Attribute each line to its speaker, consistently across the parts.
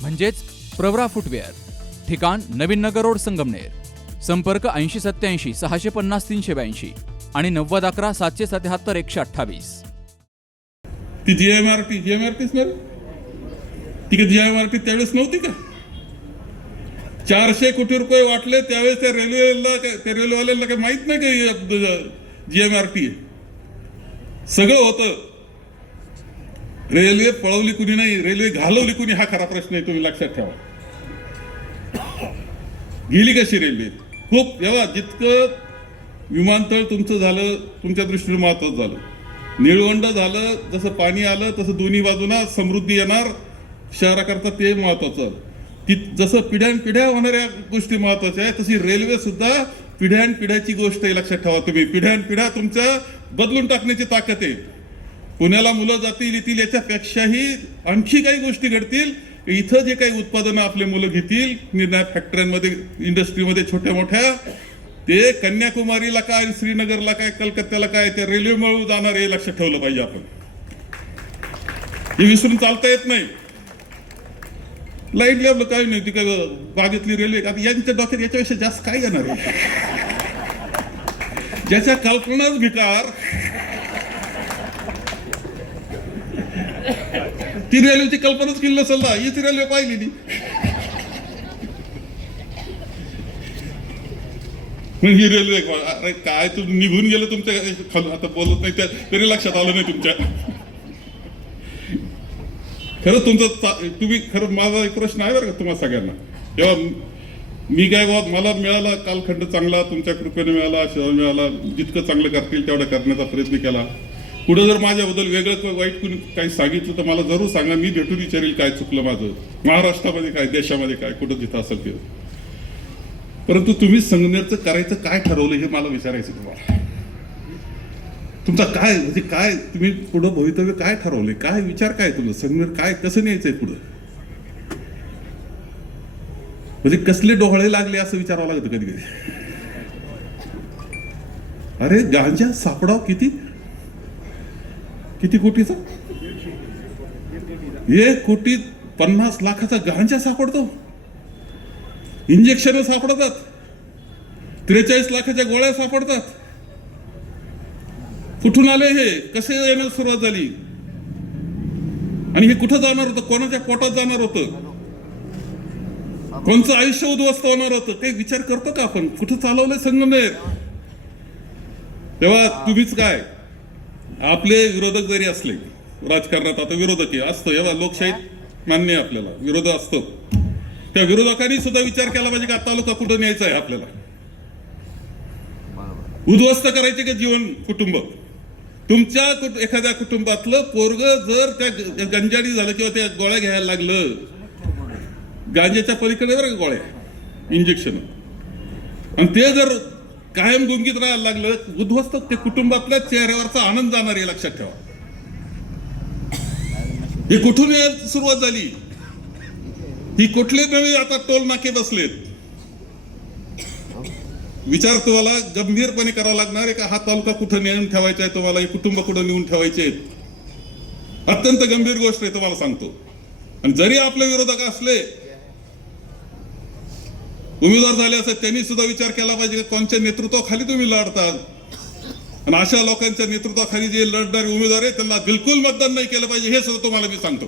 Speaker 1: म्हणजेच प्रवरा फुटवेअर ठिकाण नवीन नगर रोड संगमनेर संपर्क ऐंशी सत्याऐंशी सहाशे पन्नास तीनशे ब्याऐंशी आणि नव्वद अकरा सातशे सत्याहत्तर एकशे अठ्ठावीस.
Speaker 2: ती G M R T G M R टीच ती जी एम आर टी त्यावेळेस नव्हती का? चारशे कोटी रुपये वाटले त्यावेळेस त्या रेल्वेला ते त्या रेल्वेवाल्यांना काही माहीत नाही का जी एम आर टी सगळं होतं. रेल्वे पळवली कुणी नाही रेल्वे घालवली कुणी हा खरा प्रश्न आहे तुम्ही लक्षात ठेवा. गेली कशी रेल्वे? खूप जेव्हा जितकं विमानतळ तुमचं झालं तुमच्या दृष्टीने महत्वाचं झालं. निळवंड झालं जसं पाणी आलं तसं दोन्ही बाजूना समृद्धी येणार शहराकरता ते महत्वाचं ती जसं पिढ्यानपिढ्या होणाऱ्या गोष्टी महत्त्वाच्या आहेत तशी रेल्वे सुद्धा पिढ्यानपिढ्याची गोष्ट आहे लक्षात ठेवा तुम्ही. पिढ्यानपिढ्या तुमच्या बदलून टाकण्याची ताकद आहे. पुण्याला मुलं जातील येतील याच्यापेक्षाही आणखी काही गोष्टी घडतील. इथं जे काही उत्पादनं आपले मुलं घेतील निर्णय फॅक्टऱ्यांमध्ये इंडस्ट्रीमध्ये छोट्या मोठ्या ते कन्याकुमारीला काय श्रीनगरला काय कलकत्त्याला काय त्या रेल्वेमुळे जाणार हे लक्षात ठेवलं पाहिजे आपण. हे विसरून चालता येत नाही. लाइट लॅबला काही नाही ती काय बागेतली रेल्वे आता यांच्या डोक्यात याच्यापेक्षा जास्त काय येणार आहे? ज्याच्या कल्पनाच भिकार ती रेल्वेची कल्पनाच केली नसेल ना. हीच रेल्वे पाहिलेली. ही रेल्वे अरे काय तू निघून गेलं तुमच्या आता बोलत नाही त्या तरी लक्षात आलं नाही तुमच्या. खरं तुमचं तुम्ही खरं माझा एक प्रश्न आहे बरं का तुम्हाला सगळ्यांना. तेव्हा मी काय बाबा मला मिळाला कालखंड चांगला तुमच्या कृपेने मिळाला आशीर्वाद मिळाला जितकं चांगलं करतील तेवढं करण्याचा प्रयत्न केला. पुढे जर माझ्याबद्दल वेगळं किंवा वाईट कुणी काही सांगितलं तर मला जरूर सांगा. मी भेटून विचारेल काय चुकलं माझं. महाराष्ट्रामध्ये काय देशामध्ये काय कुठं जिथं असेल ते. परंतु तुम्ही संगमेरचं करायचं काय ठरवलं हे मला विचारायचं तुम्हाला. तुमचा काय म्हणजे काय तुम्ही पुढं भवितव्य काय ठरवले काय विचार काय तुला संगमेर काय कसं न्यायचंय पुढं? म्हणजे कसले डोहळे लागले असं विचारावं लागतं कधी कधी. अरे गांजा सापडाव किती? किती कोटीचा? एक कोटी पन्नास लाखाचा गांजा सापडतो. इंजेक्शन सापडतात. त्रेचाळीस लाखाच्या गोळ्या सापडतात. कुठून आले हे? कसे येण्यास सुरुवात झाली? आणि हे कुठं जाणार होतं? कोणाच्या पोटात जाणार होतं? कोणचं आयुष्य उद्ध्वस्त होणार होतं? काही विचार करतो का आपण? कुठं चालवलंय संगमनेर? तेव्हा तुम्हीच काय? आपले विरोधक जरी असले राजकारणात आता विरोधक असतं. एव्हा लोकशाहीत मान्य आहे आपल्याला. विरोध असतो. त्या विरोधकांनी सुद्धा विचार केला पाहिजे की तालुका कुठं न्यायचा आहे आपल्याला? उद्ध्वस्त करायचे का जीवन कुटुंब? तुमच्या कुट- एखाद्या कुटुंबातलं पोरग जर त्या गंजाडी झालं किंवा त्या गोळ्या घ्यायला लागलं. गांजाच्या पलीकडे बरं गोळ्या इंजेक्शन. आणि ते जर कायम गुंगीत राहायला लागलं उद्ध्वस्त ते कुटुंबातल्या चेहऱ्यावरचा आनंद जाणार आहे लक्षात ठेवा. ही कुठून सुरुवात झाली? ही कुठले नवे आता टोल नाके बसलेत? विचार तुम्हाला गंभीरपणे करावा लागणार आहे का? हा तालुका कुठं नेऊन ठेवायचा आहे? तुम्हाला हे कुटुंब कुठं नेऊन ठेवायचे आहेत? अत्यंत गंभीर गोष्ट आहे तुम्हाला सांगतो. आणि जरी आपले विरोधक असले उमेदवार झाले असतात त्यांनी सुद्धा विचार केला पाहिजे की नेतृत्वाखाली तुम्ही लढतात आणि अशा लोकांच्या नेतृत्वाखाली जे लढणारे उमेदवार आहेत त्यांना बिलकुल मतदान नाही केलं पाहिजे हे सुद्धा तुम्हाला मी सांगतो.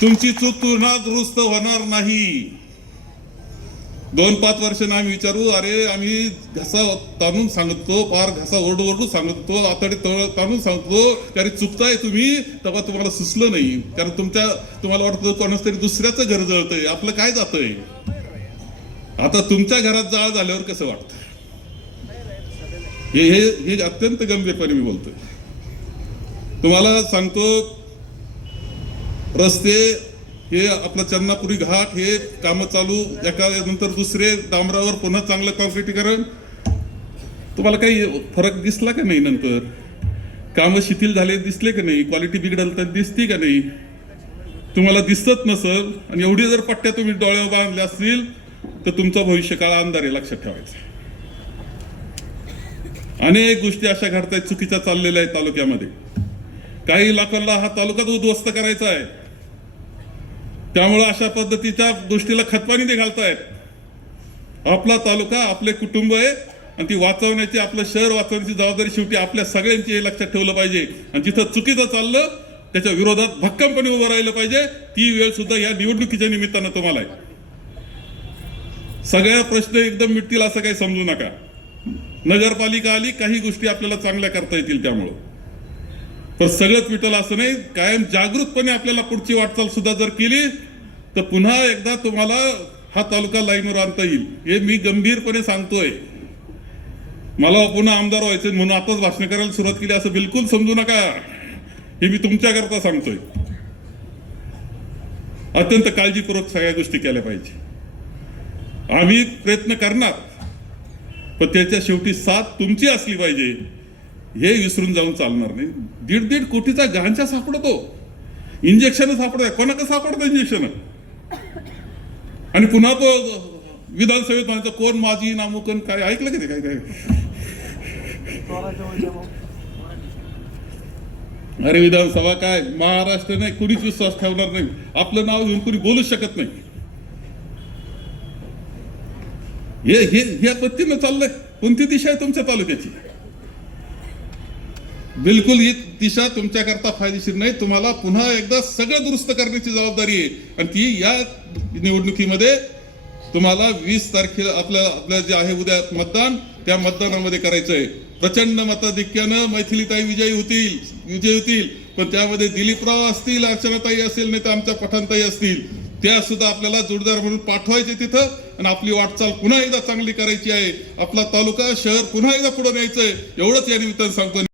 Speaker 2: तुमची चूक पुन्हा दुरुस्त होणार नाही. दोन पाच वर्षांनी आम्ही विचारू अरे आम्ही घसा ताणून सांगतो पार घसा ओरडू ओरडू सांगतो आतडी तळ ताणून सांगतो की चुकताय तुम्ही तेव्हा तुम्हाला सुचलं नाही. कारण तुमच्या तुम्हाला वाटतं कोणाच तरी दुसऱ्याचं घर जळतंय. आपलं काय जातंय? आता तुमच्या घरात जाळ झाल्यावर कसं वाटतं हे हे हे अत्यंत गंभीरपणे मी बोलतोय. तुम्हाला सांगतो रस्ते हे आपलं चन्नापुरी घाट हे कामं चालू एका नंतर दुसरे डांबरावर पुन्हा चांगलं कॉन्क्रिटीकरण तुम्हाला काही फरक दिसला का नाही नंतर? कामं शिथिल झाले दिसले का नाही? क्वालिटी बिघडल तर दिसती का नाही? तुम्हाला दिसत नसल आणि एवढी जर पट्ट्या तुम्ही डोळ्या बांधल्या असतील तर तुमचा भविष्यकाळ अंधार आहे लक्षात ठेवायचं. अनेक गोष्टी अशा घडतायत चुकीच्या चाललेल्या आहेत तालुक्यामध्ये. काही लोकांना हा तालुकाच उद्ध्वस्त करायचा आहे. त्यामुळे अशा पद्धतीच्या गोष्टीला खतपाणी ते घालतायत. आपला तालुका आपले कुटुंब आहे आणि ती वाचवण्याची आपलं शहर वाचवण्याची जबाबदारी शेवटी आपल्या सगळ्यांची हे लक्षात ठेवलं पाहिजे. आणि जिथं चुकीचं चाललं त्याच्या विरोधात भक्कमपणे उभं राहिलं पाहिजे. ती वेळ सुद्धा या निवडणुकीच्या निमित्तानं तुम्हाला आहे. सगळ्या प्रश्न एकदम मिटतील असं काही समजू नका. नगरपालिका आली काही गोष्टी आपल्याला चांगल्या करता येतील त्यामुळं. तर सगळंच मिटल असं नाही कायम जागृतपणे आपल्याला पुढची वाटचाल सुद्धा जर केली तर पुन्हा एकदा तुम्हाला हा तालुका लाईनवर आणता येईल. हे मी गंभीरपणे सांगतोय. मला पुन्हा आमदार व्हायचे म्हणून आताच भाषण करायला सुरुवात केली असं बिलकुल समजू नका. हे मी तुमच्याकरता सांगतोय. अत्यंत काळजीपूर्वक सगळ्या गोष्टी केल्या पाहिजे. आम्ही प्रयत्न करणार पण त्याच्या शेवटी साथ तुमची असली पाहिजे. हे विसरून जाऊन चालणार नाही. दीड दीड कोटीचा गांजा सापडतो. इंजेक्शन सापडत कोणाकडे सापडतं इंजेक्शन आणि पुन्हा तो विधानसभेत म्हणायचं कोण माझी नामुकन काय? ऐकलं की ते काय काय? अरे विधानसभा काय? महाराष्ट्र नाही कुणीच विश्वास ठेवणार नाही. आपलं नाव घेऊन कुणी बोलूच शकत नाही. हे हे ह्या पद्धतीनं चाललंय. कोणती दिशा आहे तुमच्या तालुक्याची? बिलकुल ही दिशा तुमच्याकरता फायदेशीर नाही. तुम्हाला पुन्हा एकदा सगळं दुरुस्त करण्याची जबाबदारी आहे. आणि ती या निवडणुकीमध्ये तुम्हाला वीस तारखेला आपल्या आपल्या जे आहे उद्या मतदान त्या मतदानामध्ये करायचं आहे. प्रचंड मताधिक्यानं मैथिलीताई विजयी होतील विजयी होतील. पण त्यामध्ये दिलीपराव असतील अर्चनाताई असेल नाही तर आमच्या पठाणताई असतील. त्या सुद्धा आपल्याला जोडदार म्हणून पाठवायचे तिथं. आणि आपली वाटचाल पुन्हा एकदा चांगली करायची आहे. आपला तालुका शहर पुन्हा एकदा पुढे न्यायचंय एवढंच या निमित्तानं सांगतो.